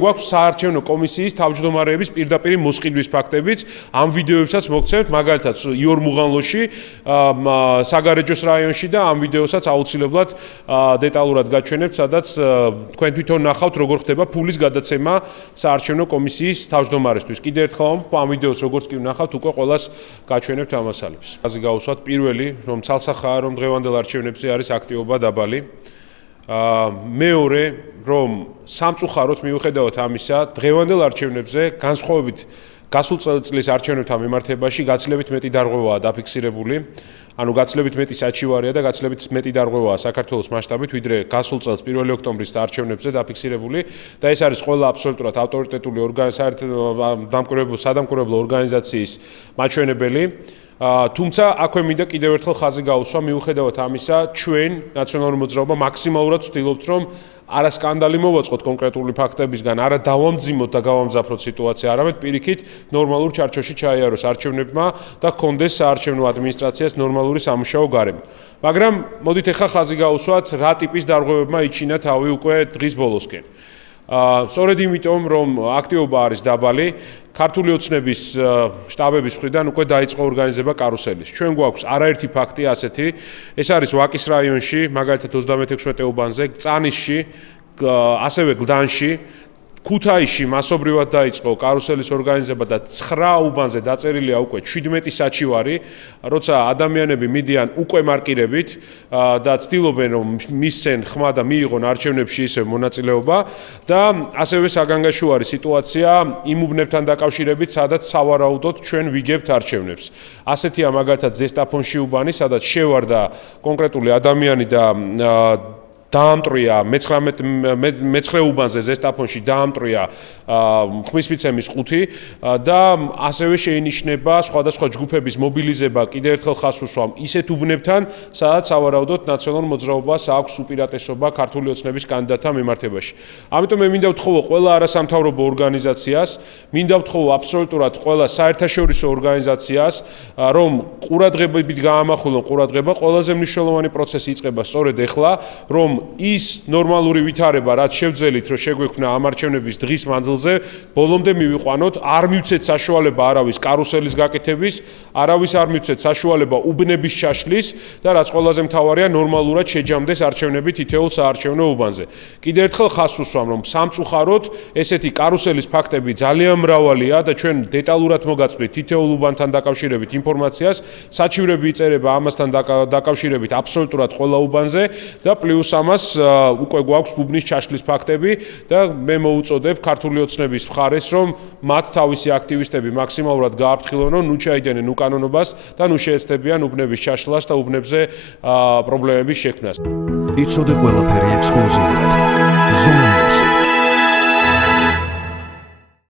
გვაქვს საარჩევნო კომისიის თავმჯდომარეების პირდაპირ მოსყიდვის ფაქტებიც ამ ვიდეოებსაც მოგცემთ მაგალითად იორ მუღანლოში საგარეჯოს რაიონში და ამ ვიდეოსაც აუცილებლად დეტალურად გაჩვენებთ სადაც თქვენ თვითონ ნახავთ როგორ ხდება ფულის გადაცემა საარჩევნო კომისიის თავმჯდომარესთვის კიდევ ერთხელ ამ ვიდეოს როგორც კი ვნახავთ უკვე ყველას გაჩვენებთ ამასალებს ასე გავუსვათ პირველი რომ ცალსახაა რომ დღევანდელ არჩევნებზე არის აქტივობა დაბალი მეორე რომ სამწუხაროდ მიუხედავად ამისა დღევანდელ არჩევნებზე განსხვავებით გასულ წლის არჩევნებთან მიმართებაში გაცილებით მეტი დარღვევაა დაფიქსირებული ანუ გაცილებით მეტი საჩივარია და გაცილებით მეტი დარღვევაა საქართველოს მასშტაბით ვიდრე გასულ წელს 1 ოქტომბრის არჩევნებზე დაფიქსირებული და ეს არის ყველა აბსოლუტურად ავტორიტეტული სადამკვირვებლო ორგანიზაციის მაჩვენებელი თუმცა აქვე მინდა კიდევ ერთხელ ხაზი გაუსვა მიუხედავად ამისა ჩვენ ნაციონალური მოძრაობა მაქსიმალურად ვცდილობთ რომ არა სკანდალი მოვაწყოთ კონკრეტული ფაქტებისგან არა დავამძიმოთ და გავამძაფროთ სიტუაცია არამედ პირიქით ნორმალურ ჩარჩოში ჩაიაროს არჩევნებმა და ჰქონდეს საარჩევნო ადმინისტრაციას ნორმალური სამუშაო გარემო მაგრამ მოდით ახლა ხაზი გაუსვათ რა ტიპის დარღვევებმა იჩინა თავი უკვე დღის ბოლოსკენ სწორედ იმიტომ რომ აქტივობა არის დაბალი ქართული ოცნების შტაბების მხრიდან უკვე დაიწყო ორგანიზება კარუსელის. ჩვენ გვაქვს არაერთი ფაქტი ასეთი. ეს არის ვაკის რაიონში, მაგალითად 36 უბანზე, წანისში, ასევე გლდანში, ქუთაისში მასობრივად დაიწყო კარუსელის ორგანიზება და 9 უბანზე დაწერილია უკვე 17 საჩივარი, როცა ადამიანები მიდიან უკვე მარკირებით და ცდილობენ რომ მისცენ ხმა და მიიღონ არჩევნებში ისევ მონაწილეობა და ასევე საგანგაშო არის სიტუაცია იმ უბნებთან დაკავშირებით, სადაც სავარაუდოდ ჩვენ ვიგებთ არჩევნებს. ასეთია მაგალითად ზესტაფონში უბანი, სადაც შევარდა კონკრეტული ადამიანი და დაამტრია მე-19 უბანზე ზესტაფონში დაამტრია ხმისმიცემის ყუთი და ასევე შეინიშნება სხვადასხვა ჯგუფების მობილიზება კიდევ ერთხელ ხაზს ვუსვამ ისეთ უბნებთან სადაც სავარაუდოდ ნაციონალურ მოძრაობას აქვს უპირატესობა ქართული ოცნების კანდიდატთა მიმართებაში. ამიტომ მე მინდა ვთხოვო ყველა არასამთავრობო ორგანიზაციას, მინდა ვთხოვო აბსოლუტურად ყველა საერთაშორისო ორგანიზაციას, რომ ყურადღებით გაამახვილონ ყურადღება, ყველაზე მნიშვნელოვანი პროცესი იწყება სწორედ ეხლა, რომ ის ნორმალური ვითარება, რაც შევძელით, რომ შეგვექმნა ამ არჩევნების დღის მანძილზე, ბოლომდე მივიყვანოთ, არ მივცეთ საშუალება არავის კარუსელის გაკეთების, არავის არ მივცეთ საშუალება უბნების ჩაშლის და რაც ყველაზე მთავარია, ნორმალურად შეჯამდეს არჩევნები თითოეულ საარჩევნო უბანზე. კიდევ ერთხელ ხაზს ვუსვამ, რომ სამწუხაროდ ესეთი კარუსელის ფაქტები ძალიან მრავალია და ჩვენ დეტალურად მოგაწვდით თითოეულ უბანთან დაკავშირებით ინფორმაციას, საჩივრები იწერება ამასთან დაკავშირებით აბსოლუტურად ყველა უბანზე და პლუს ამას უკვე გვაქვს უბნის ჩაშლის ფაქტები და მე მოუწოდებ ქართული ოცნების მხარეს რომ მათ თავისი აქტივისტები მაქსიმალურად გააფრთხილონ, ნუ ჩაიდენენ უკანონობას და ნუ შეეცდებიან უბნების ჩაშლას და უბნებზე პრობლემების შექმნას. იცოდე ყველაფერი ექსკლუზიურად.